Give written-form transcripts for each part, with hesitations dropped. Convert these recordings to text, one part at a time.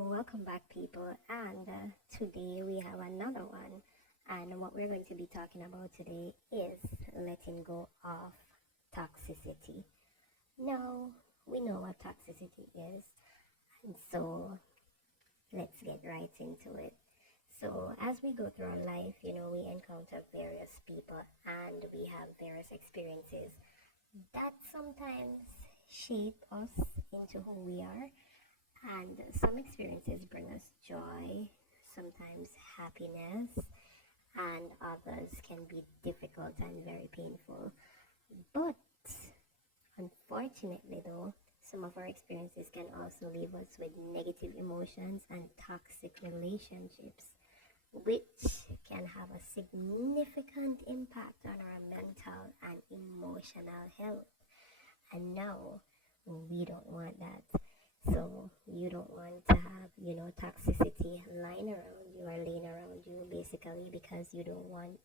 Welcome back, people. And today we have another one. And what we're going to be talking about today is letting go of toxicity. Now, we know what toxicity is, and so let's get right into it. So, as we go through our life, we encounter various people and we have various experiences that sometimes shape us into who we are, and some experiences bring us joy, sometimes happiness, and others can be difficult and very painful. But unfortunately, though, some of our experiences can also leave us with negative emotions and toxic relationships, which can have a significant impact on our mental and emotional health. And now we don't want that. So you don't want to have, toxicity lying around you or laying around you basically because you don't want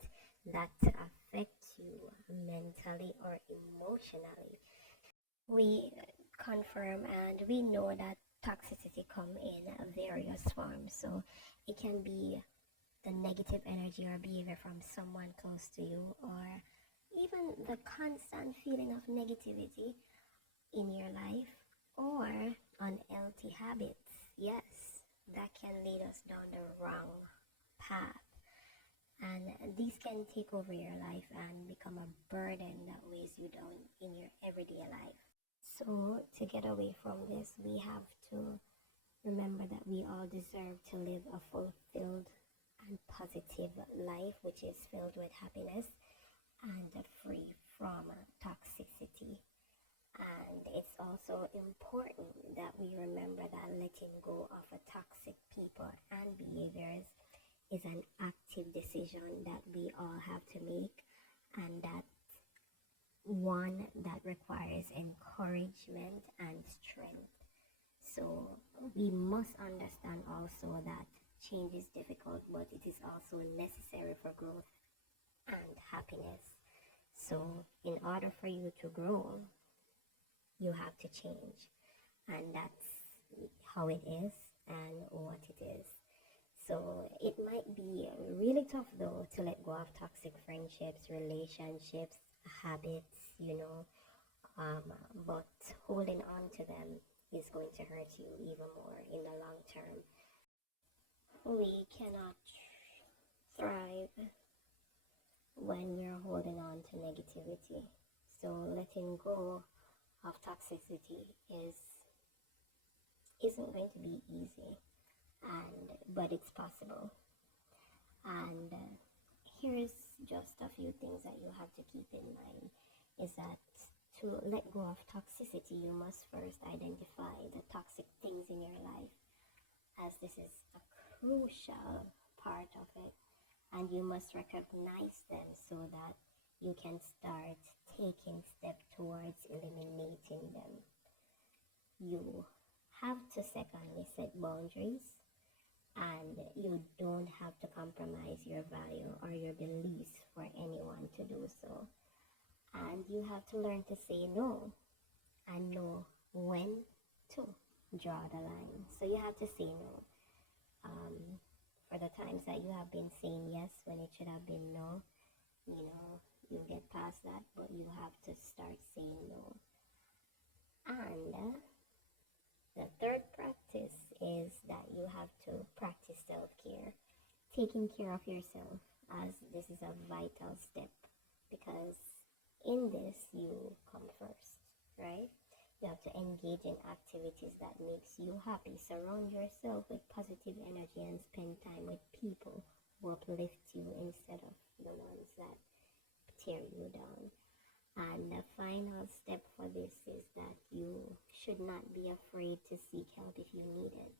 that to affect you mentally or emotionally. We confirm and we know that toxicity come in various forms. So it can be the negative energy or behavior from someone close to you, or even the constant feeling of negativity in your life, or unhealthy habits. Yes, that can lead us down the wrong path. And these can take over your life and become a burden that weighs you down in your everyday life. So, to get away from this, we have to remember that we all deserve to live a fulfilled and positive life, which is filled with happiness and free from toxicity. And it's also important that we remember that letting go of a toxic people and behaviors is an active decision that we all have to make, and that one that requires encouragement and strength. So we must understand also that change is difficult, but it is also necessary for growth and happiness. So in order for you to grow, you have to change, and that's how it is and what it is. So it might be really tough though to let go of toxic friendships, relationships, habits, um, but holding on to them is going to hurt you even more in the long term. We cannot thrive when we're holding on to negativity. So letting go of toxicity isn't going to be easy, and but it's possible. And here's just a few things that you have to keep in mind is that to let go of toxicity, you must first identify the toxic things in your life, as this is a crucial part of it, and you must recognize them so that you can start taking steps towards eliminating them. You have to secondly set boundaries, and you don't have to compromise your value or your beliefs for anyone to do so. And you have to learn to say no and know when to draw the line. So you have to say no. For the times that you have been saying yes when it should have been no, you get past that, but you have to start saying no. And the third practice is that you have to practice self-care, taking care of yourself, as this is a vital step, because in this you come first, right? You have to engage in activities that makes you happy. Surround yourself with positive energy and spend time with people who uplift you instead of the ones that tear you down. And the final step for this is that you should not be afraid to seek help if you need it.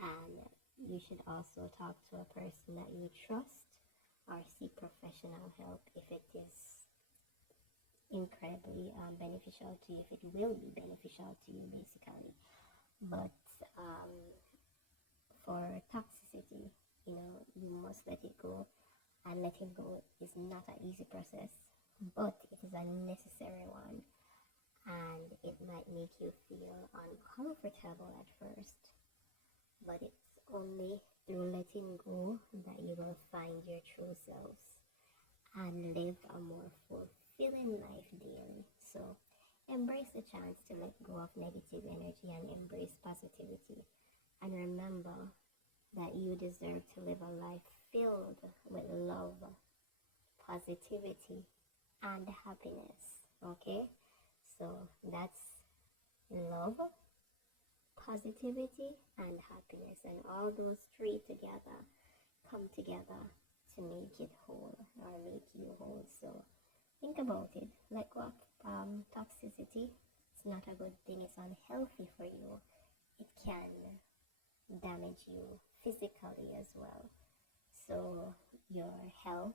And you should also talk to a person that you trust or seek professional help if it is incredibly beneficial to you, if it will be beneficial to you, basically. But for toxicity, you must let it go, and letting go is not an easy process, but it is a necessary one, and it might make you feel uncomfortable at first, but it's only through letting go that you will find your true selves and live a more fulfilling life daily. So embrace the chance to let go of negative energy and embrace positivity. And remember that you deserve to live a life filled with love, positivity, and happiness. Okay? So that's love, positivity, and happiness. And all those three together come together to make it whole or make you whole. So think about it. Let go of toxicity. It's not a good thing. It's unhealthy for you. It can damage you physically as well. So your health,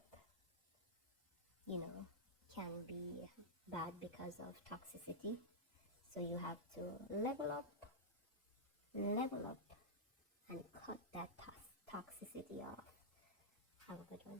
can be bad because of toxicity. So you have to level up, and cut that toxicity off. Have a good one.